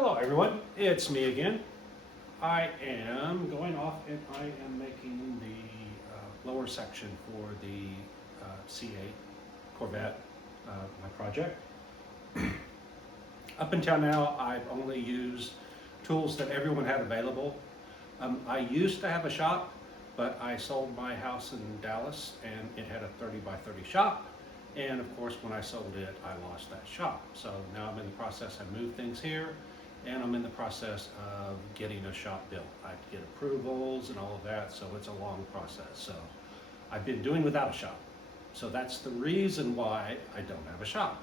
Hello everyone, it's me again. I am going off and I am making the lower section for the C8 Corvette, my project. Up until now, I've only used tools that everyone had available. I used to have a shop, but I sold my house in Dallas and it had a 30 by 30 shop. And of course, when I sold it, I lost that shop. So now I'm in the process, I moved things here, and I'm in the process of getting a shop built. I have to get approvals and all of that, so it's a long process. So I've been doing without a shop. So that's the reason why I don't have a shop.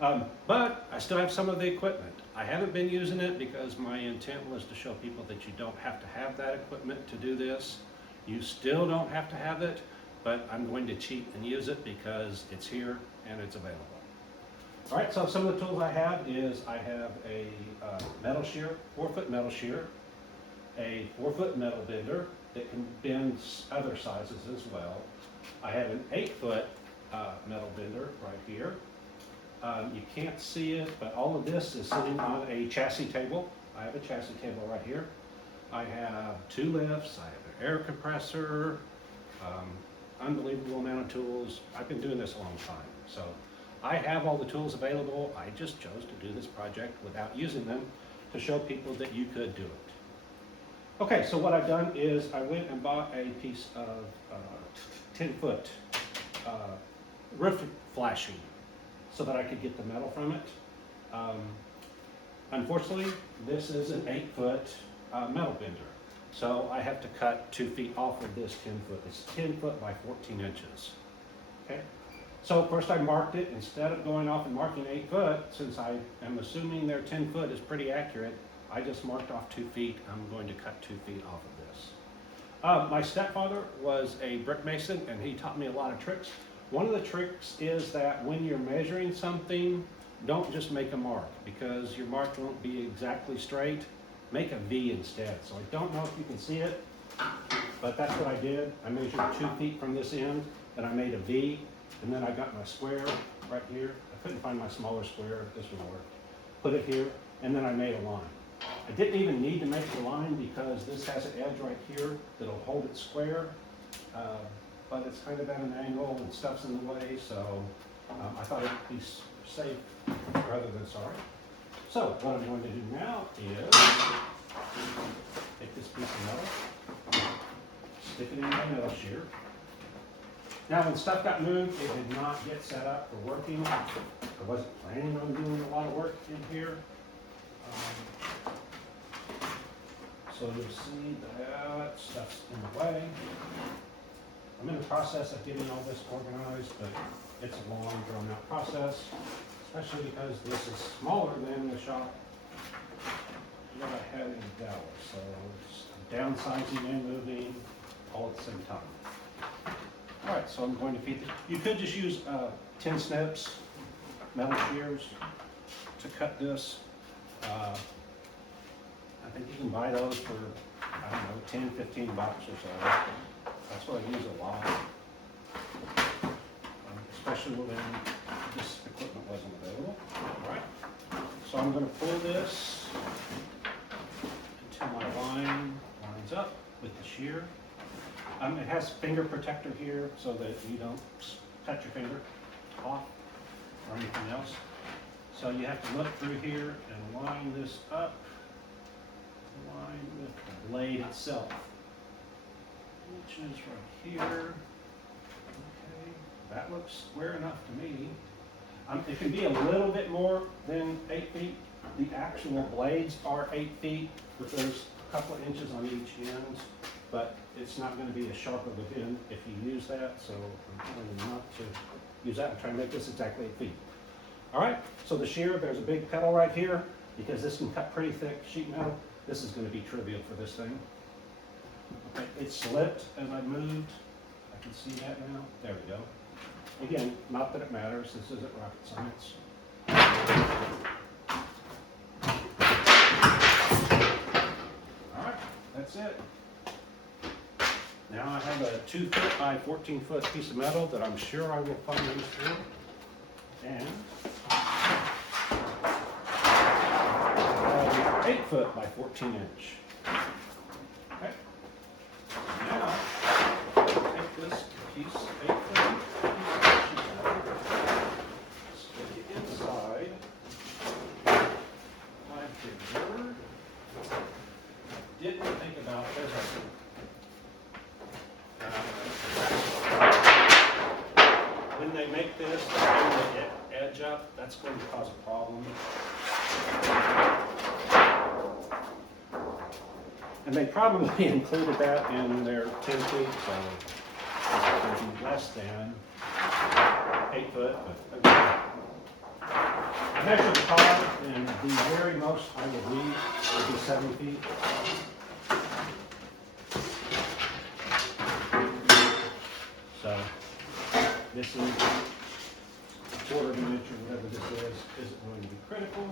But I still have some of the equipment. I haven't been using it because my intent was to show people that you don't have to have that equipment to do this. You still don't have to have it, but I'm going to cheat and use it because it's here and it's available. All right, so some of the tools I have is I have a metal shear, 4-foot metal shear, a 4-foot metal bender that can bend other sizes as well. I have an 8-foot metal bender right here. You can't see it, but all of this is sitting on a chassis table. I have a chassis table right here. I have 2 lifts, I have an air compressor, unbelievable amount of tools. I've been doing this a long time, so I have all the tools available. I just chose to do this project without using them to show people that you could do it. Okay, so what I've done is I went and bought a piece of 10-foot roof flashing so that I could get the metal from it. Unfortunately, this is an 8-foot metal bender. So I have to cut 2 feet off of this 10-foot. It's 10 foot by 14 inches. Okay. So first I marked it. Instead of going off and marking 8 foot, since I am assuming their 10 foot is pretty accurate, I just marked off 2 feet. I'm going to cut 2 feet off of this. My stepfather was a brick mason and he taught me a lot of tricks. One of the tricks is that when you're measuring something, don't just make a mark because your mark won't be exactly straight. Make a V instead. So I don't know if you can see it, but that's what I did. I measured 2 feet from this end, and I made a V, and then I got my square right here. I couldn't find my smaller square. This would work. Put it here, and then I made a line. I didn't even need to make the line because this has an edge right here that'll hold it square, but it's kind of at an angle and stuff's in the way, so I thought it'd be safe rather than sorry. So what I'm going to do now is take this piece of metal, stick it in my metal shear. Now when stuff got moved, it did not get set up for working. I wasn't planning on doing a lot of work in here. So you'll see that stuff's in the way. I'm in the process of getting all this organized, but it's a long, drawn-out process. Especially because this is smaller than the shop that I had in Dallas. So it's downsizing and moving all at the same time. All right, so I'm going to feed it. You could just use 10 snips, metal shears to cut this. I think you can buy those for, I don't know, 10, 15 bucks or so. That's what I use a lot. Especially when this equipment wasn't available. All right. So I'm going to pull this until my line lines up with the shear. It has finger protector here so that you don't cut your finger off or anything else. So you have to look through here and line this up, line with the blade itself, which is right here. That looks square enough to me. It can be a little bit more than 8 feet. The actual blades are 8 feet, but there's a couple of inches on each end, but it's not going to be as sharp of a bend if you use that, so I'm trying not to use that. I'm trying to make this exactly 8 feet. All right, so the shear, there's a big pedal right here, because this can cut pretty thick sheet metal. This is going to be trivial for this thing. Okay, it slipped as I moved. I can see that now. There we go. Again, not that it matters, this isn't rocket science. All right, that's it. Now I have a 2-foot by 14-foot piece of metal that I'm sure I will find in this room. And 8 foot by 14 inch. Okay. Now, take this piece, 8 foot, stick it inside my figure. Didn't think about this. When they make this, they bring the edge up. That's going to cause a problem. And they probably included that in their 10 feet, so it's going to be less than 8 foot. But okay. I measured the car, and the very most I would read would be 7 feet. So this is a quarter of an inch or whatever this isn't going to be critical.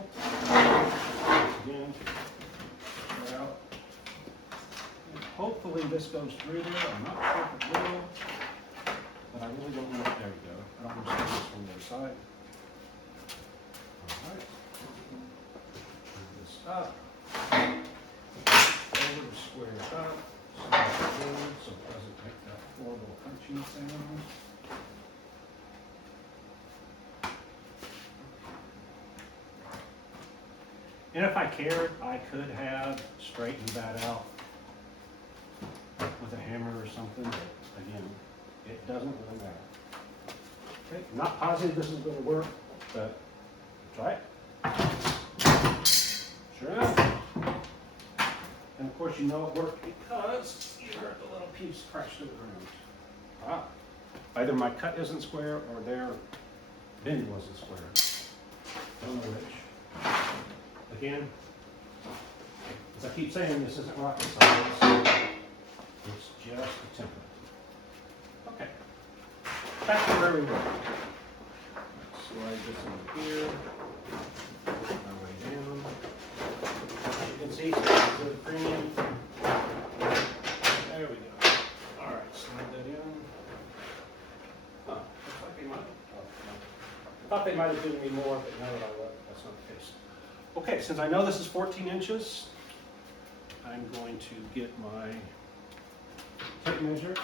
Again, spread out. And hopefully this goes through there. I'm not sure if it will, but I really don't know. There we go. I don't want to see this from the other side. All right. Move this up. Over to square it up. So it doesn't make that horrible crunching sound. And if I cared, I could have straightened that out with a hammer or something, but again, it doesn't really matter. Okay, I'm not positive this is going to work, but try it. Sure enough. And of course you know it worked because you heard the little piece crash to the ground. Ah, either my cut isn't square or their bend wasn't square. Don't know which. Again, as I keep saying, this isn't rocket science. It's just a template. Okay, back to where we were. Slide this in here. Work my way down. You can see some of the cream. There we go. All right, slide that in. Huh, looks like they might. I thought they might have given me more, but now that I look, that's not the case. Okay, since I know this is 14 inches, I'm going to get my tape measure.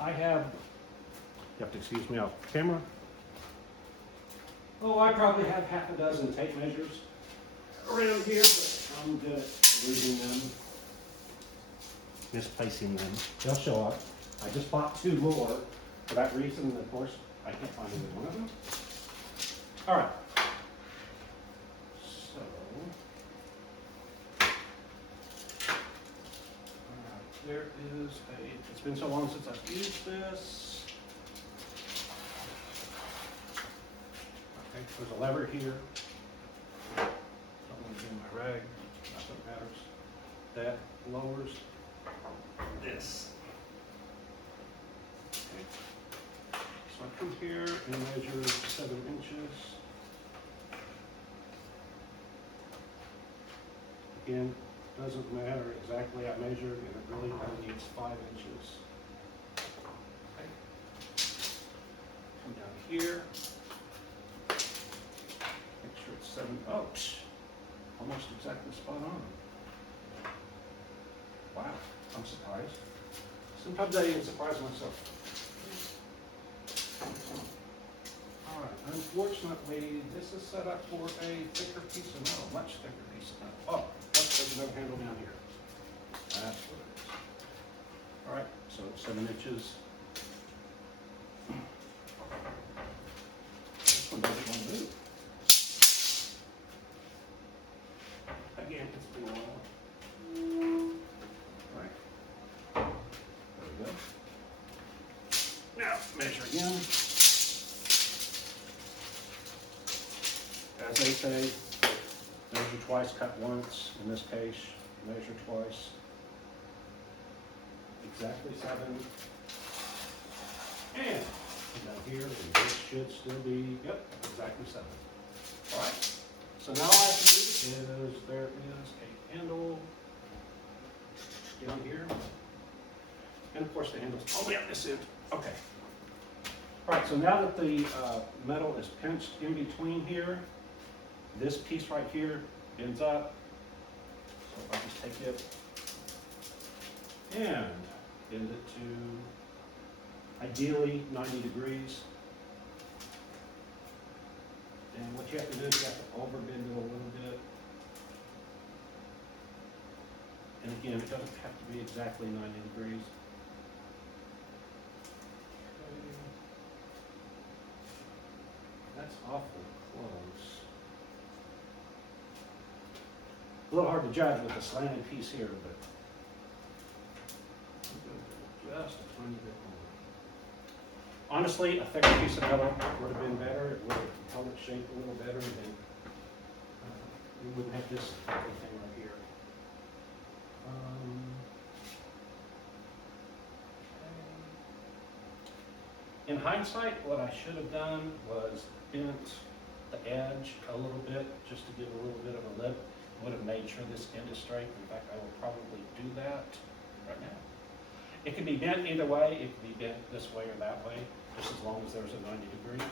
I have, you have to excuse me off camera. Oh, I probably have half a dozen tape measures around here, but I'm good at losing them, misplacing them. They'll show up. I just bought 2 more for that reason, and of course, I can't find either one of them. All right. There is it's been so long since I've used this. Okay, there's a lever here. Don't want to do my rag, not that it matters. That lowers this. Okay. So I come here and measure 7 inches. Again, doesn't matter exactly. I measured, and it really only needs 5 inches. Okay. Come down here. Make sure it's 7. Oh, almost exactly spot on. Wow, I'm surprised. Sometimes I even surprise myself. All right. Unfortunately, this is set up for a thicker piece of metal, much thicker piece of metal. Oh. There's another handle down here. That's what it is. All right, so 7 inches. This one doesn't want to move. Again, it's been a while. All right. There we go. Now, measure again. As they say, measure twice, cut once. In this case, measure twice. Exactly 7. And down here, and this should still be, yep, exactly 7. All right. So now all I have to do is, there is a handle down here. And of course the handle's all the way up this end. Okay. All right, so now that the metal is pinched in between here, this piece right here ends up. So if I just take it and bend it to ideally 90 degrees. And what you have to do is you have to overbend it a little bit. And again, it doesn't have to be exactly 90 degrees. Okay. That's awful close. A little hard to judge with the slanted piece here, but I'm going to do just a tiny bit more. Honestly, a thicker piece of metal would have been better. It would have held its shape a little better, and then we wouldn't have this thing right here. Okay. In hindsight, what I should have done was bent the edge a little bit just to give a little bit of a lip. Would have made sure this end is straight. In fact, I will probably do that right now. It can be bent either way. It can be bent this way or that way, just as long as there's a 90 degree.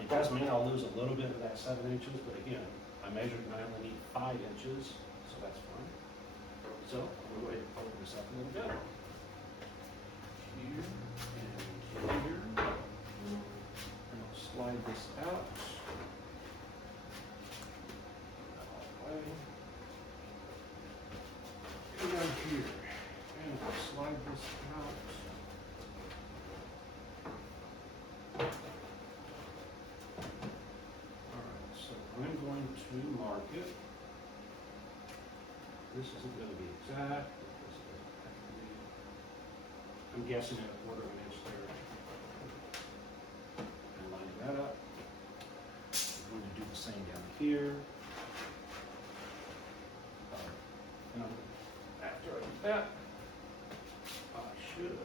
It does mean I'll lose a little bit of that 7 inches, but again, I measured and I only need 5 inches, so that's fine. So I'm going to go ahead and fold this up a little bit. Here and here. And I'll slide this out. And down here, and I'll slide this out. Alright, so I'm going to mark it. This isn't going to be exact, because it doesn't have to be. I'm guessing at a quarter of an inch there. And lining that up. I'm going to do the same down here. And after I do that, I should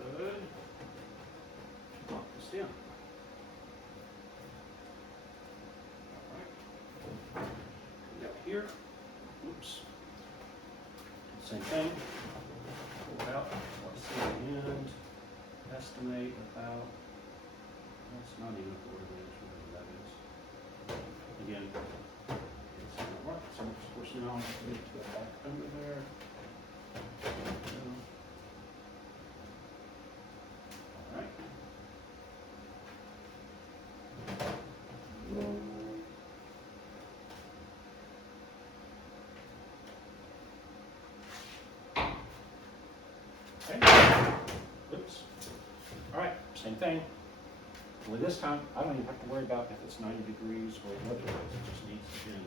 lock this in. All right. Down here. Oops. Same thing. Pull it out. Let's see the end. Estimate about. That's not even a quarter of an inch, whatever that is. Again. Right, so of course now I have to get to the back under there. All right. Okay. Oops. All right, same thing. Only this time, I don't even have to worry about if it's 90 degrees or what it is. It just needs to bend.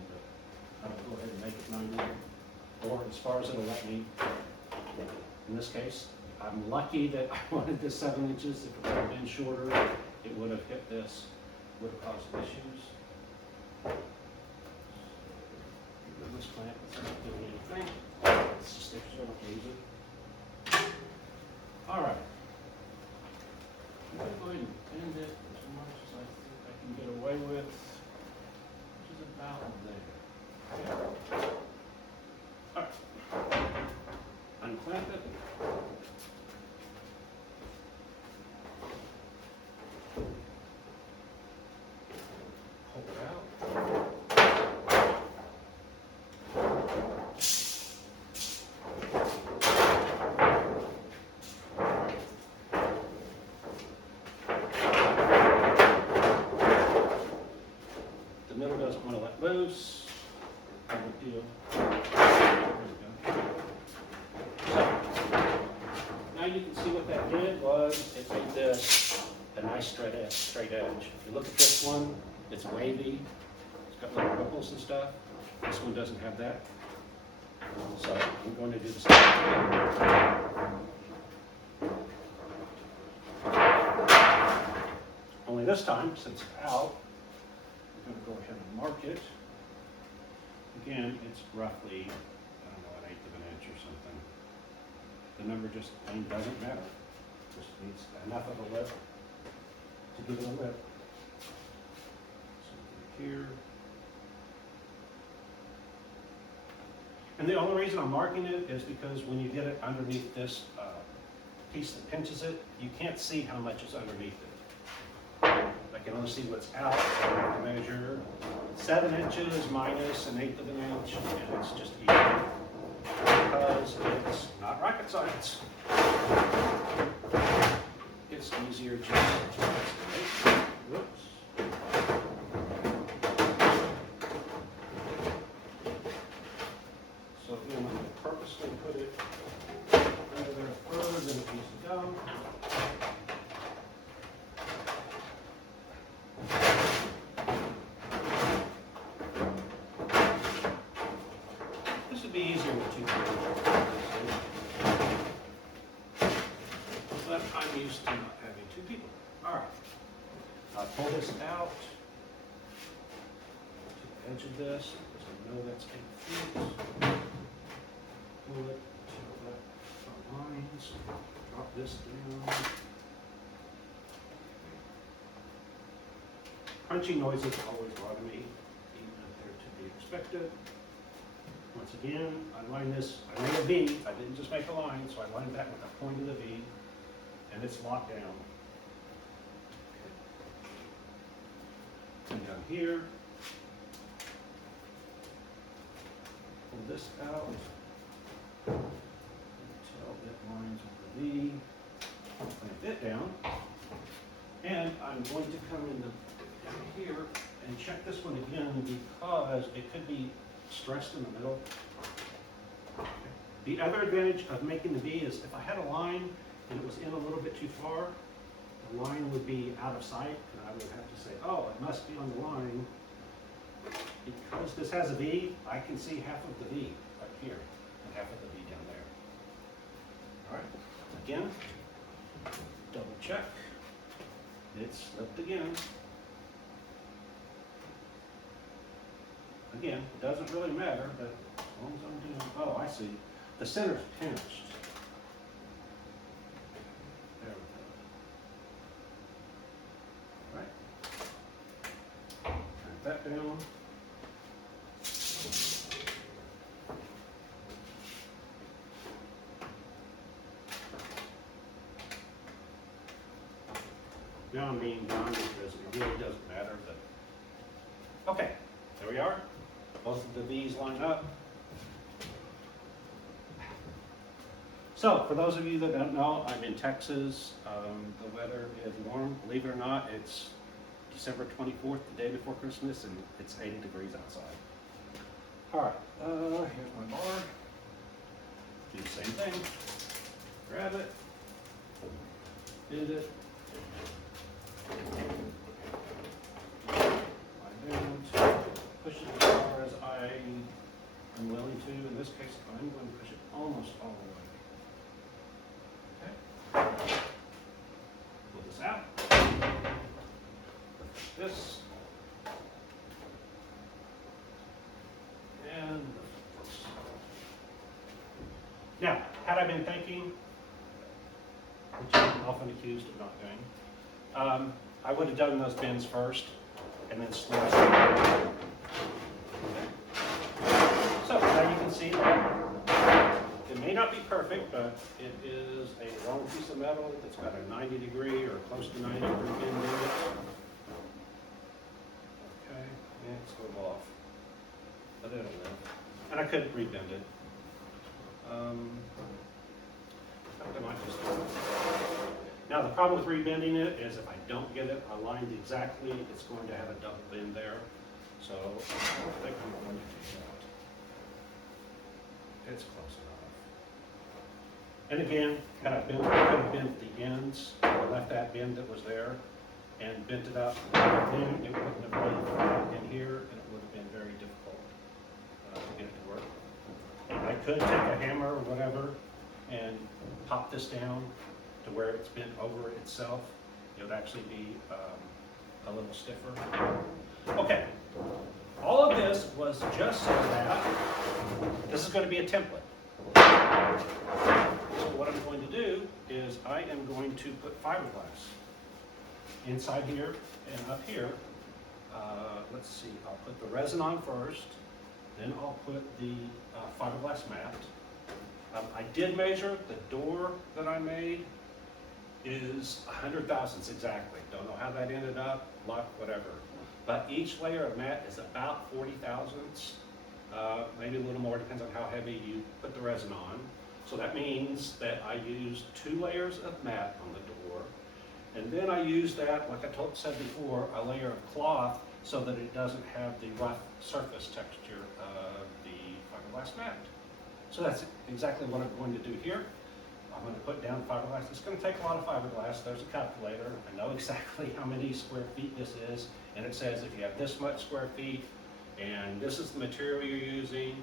I'm going to go ahead and make it 90, or as far as it'll let me. In this case, I'm lucky that I wanted this 7 inches. If it would have been shorter, it would have hit this, would have caused issues. This clamp, it's not doing anything. It's just there so I don't lose it. All right. I'm going to go ahead and bend it as much as I think I can get away with, which is about there. All right, unclamp it. Pull it out. The middle doesn't want to let loose. Deal. So, now you can see what that did was it made this a nice straight edge. If you look at this one, it's wavy. It's got little ripples and stuff. This one doesn't have that. So I'm going to do the same thing. Only this time, since it's out, I'm going to go ahead and mark it. Again, it's roughly, I don't know, 1/8 of an inch or something. The number just plain doesn't matter. Just needs enough of a lip to give it a lip. Something here. And the only reason I'm marking it is because when you get it underneath this piece that pinches it, you can't see how much is underneath it. I can only see what's out, so I have to measure 7 inches minus 1/8 of an inch, and it's just easy. because it's not rocket science. It's easier just to estimate. Whoops. So again, I'm going to purposely put it under there further than it needs to go. This would be easier with two people. But I'm used to not having two people. All right. I'll pull this out to the edge of this because I know that's 8 feet. Pull it to the lines. Drop this down. Crunchy noises always bother me, even if they're to be expected. Once again, I line this, I made a V, I didn't just make a line, so I lined that with the point of the V, and it's locked down. Okay. And down here, pull this out until it lines with the V, clamp it down, and I'm going to come in down here and check this one again because it could be stressed in the middle. The other advantage of making the V is if I had a line and it was in a little bit too far, the line would be out of sight and I would have to say, oh, it must be on the line. Because this has a V, I can see half of the V right here and half of the V down there. All right, again, double check. It slipped again. Again, it doesn't really matter, but as long as I'm doing, oh, I see. The center's pinched. There we go. All right. Clamp that down. Now I'm being done because it really doesn't matter, but okay, there we are. Both of the V's line up. So, for those of you that don't know, I'm in Texas. The weather is warm. Believe it or not, it's December 24th, the day before Christmas, and it's 80 degrees outside. All right, here's my bar. Do the same thing. Grab it, bend it, lie down, push it as far as I am willing to. In this case, I'm going to push it almost all the way. Okay. Pull this out. This. And now, had I been thinking, which I'm often accused of not doing, I would have done those bends first and then sliced them. So now you can see it may not be perfect, but it is a long piece of metal that's got a 90 degree or close to 90 degree bend in it. Okay, and it's a little off, but it'll live. And I could rebend it. I might just do it. Now the problem with rebending it is if I don't get it aligned exactly, it's going to have a double bend there. So I don't think I'm going to do that. It's close enough. And again, kind of bent, I could have bent the ends, or left that bend that was there, and bent it up. Then it wouldn't have been flat in here, and it would have been very difficult to get it to work. I could take a hammer or whatever and pop this down to where it's bent over itself. It would actually be a little stiffer. Okay, all of this was just so that this is going to be a template. So what I'm going to do is I am going to put fiberglass inside here and up here. Let's see, I'll put the resin on first, then I'll put the fiberglass mat. I did measure the door that I made is 100 thousandths exactly. Don't know how that ended up, luck, whatever. But each layer of mat is about 40 thousandths. maybe a little more, depends on how heavy you put the resin on. So that means that I use 2 layers of mat on the door, and then I use that, like I said before, a layer of cloth so that it doesn't have the rough surface texture of the fiberglass mat. So that's exactly what I'm going to do here. I'm going to put down fiberglass. It's going to take a lot of fiberglass. There's a calculator. I know exactly how many square feet this is, and it says if you have this much square feet and this is the material you're using,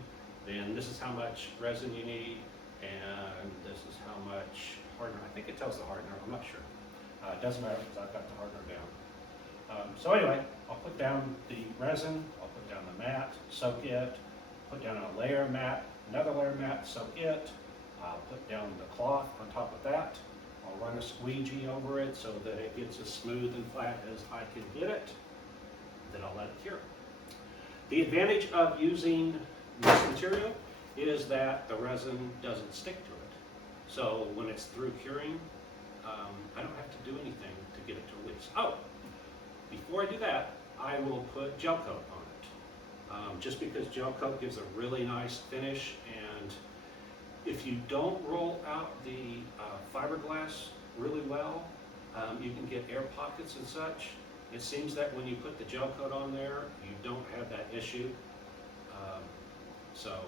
then this is how much resin you need, and this is how much hardener. I think it tells the hardener. I'm not sure. It doesn't matter because I've got the hardener down. So anyway, I'll put down the resin. I'll put down the mat, soak it, put down a layer of mat, another layer of mat, soak it. I'll put down the cloth on top of that. I'll run a squeegee over it so that it gets as smooth and flat as I can get it. Then I'll let it cure. The advantage of using this material is that the resin doesn't stick to it. So when it's through curing, I don't have to do anything to get it to release. Oh, before I do that, I will put gel coat on it. Just because gel coat gives a really nice finish, and if you don't roll out the fiberglass really well, you can get air pockets and such. It seems that when you put the gel coat on there, you don't have that issue. So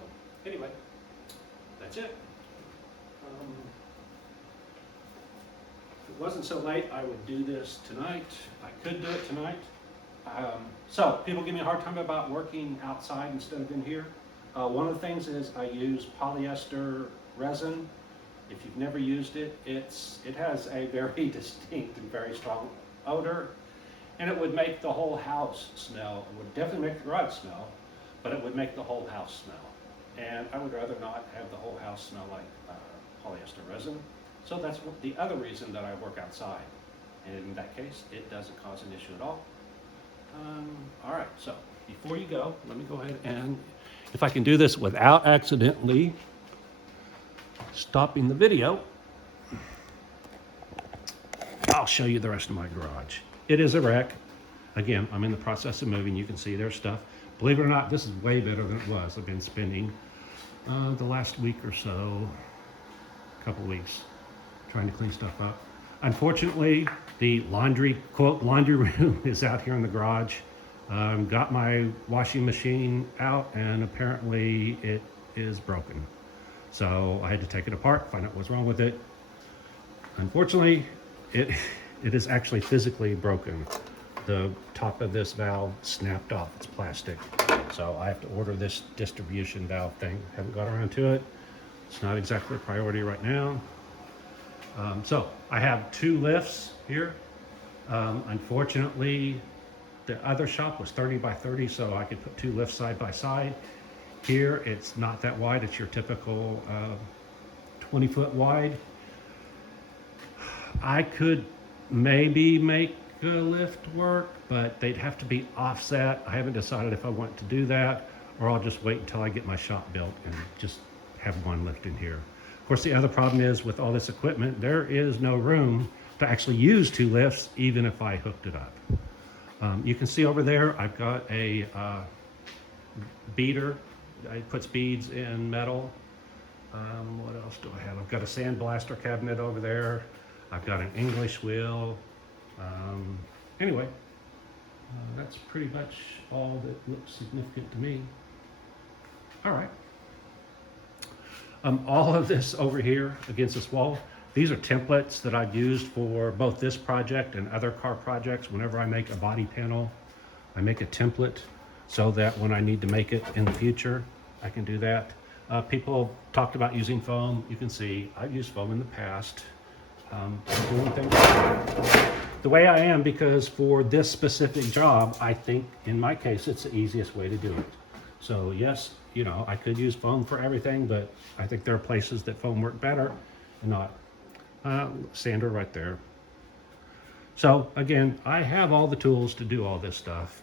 anyway, that's it. If it wasn't so late, I would do this tonight. I could do it tonight. So people give me a hard time about working outside instead of in here. One of the things is I use polyester resin. If you've never used it, it has a very distinct and very strong odor, and it would make the whole house smell. It would definitely make the garage smell, but it would make the whole house smell. And I would rather not have the whole house smell like polyester resin. So that's the other reason that I work outside. And in that case, it doesn't cause an issue at all. All right, so before you go, let me go ahead and, if I can do this without accidentally stopping the video, I'll show you the rest of my garage. It is a wreck. Again, I'm in the process of moving. You can see there's stuff. Believe it or not, this is way better than it was. I've been spending the last week or so, a couple weeks, trying to clean stuff up. Unfortunately, the laundry room is out here in the garage. Got my washing machine out, and apparently it is broken. So I had to take it apart, find out what's wrong with it. Unfortunately, it is actually physically broken. The top of this valve snapped off. It's plastic. So I have to order this distribution valve thing. Haven't got around to it. It's not exactly a priority right now. So I have 2 lifts here. Unfortunately, the other shop was 30 by 30, so I could put 2 lifts side by side. Here, it's not that wide. It's your typical 20-foot wide. I could maybe make a lift work, but they'd have to be offset. I haven't decided if I want to do that, or I'll just wait until I get my shop built and just have 1 lift in here. Of course, the other problem is with all this equipment, there is no room to actually use 2 lifts, even if I hooked it up. You can see over there, I've got a beater. It puts beads in metal. What else do I have? I've got a sandblaster cabinet over there. I've got an English wheel. Anyway, that's pretty much all that looks significant to me. All right. All of this over here against this wall, these are templates that I've used for both this project and other car projects. Whenever I make a body panel, I make a template so that when I need to make it in the future, I can do that. People talked about using foam. You can see I've used foam in the past. Doing things the way I am, because for this specific job, I think in my case, it's the easiest way to do it. So yes, you know, I could use foam for everything, but I think there are places that foam work better and not. Sander right there. So again, I have all the tools to do all this stuff.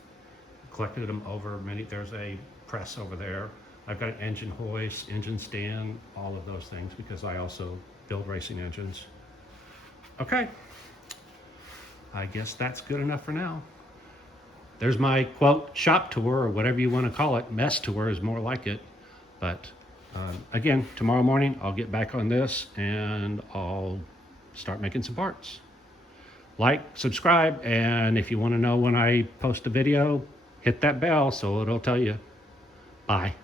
Collected them over there's a press over there. I've got an engine hoist, engine stand, all of those things, because I also build racing engines. Okay, I guess that's good enough for now. there's my quote shop tour, or whatever you want to call it. Mess tour is more like it. But again, tomorrow morning I'll get back on this and I'll start making some parts. Like, subscribe, and if you want to know when I post a video, hit that bell so it'll tell you. Bye.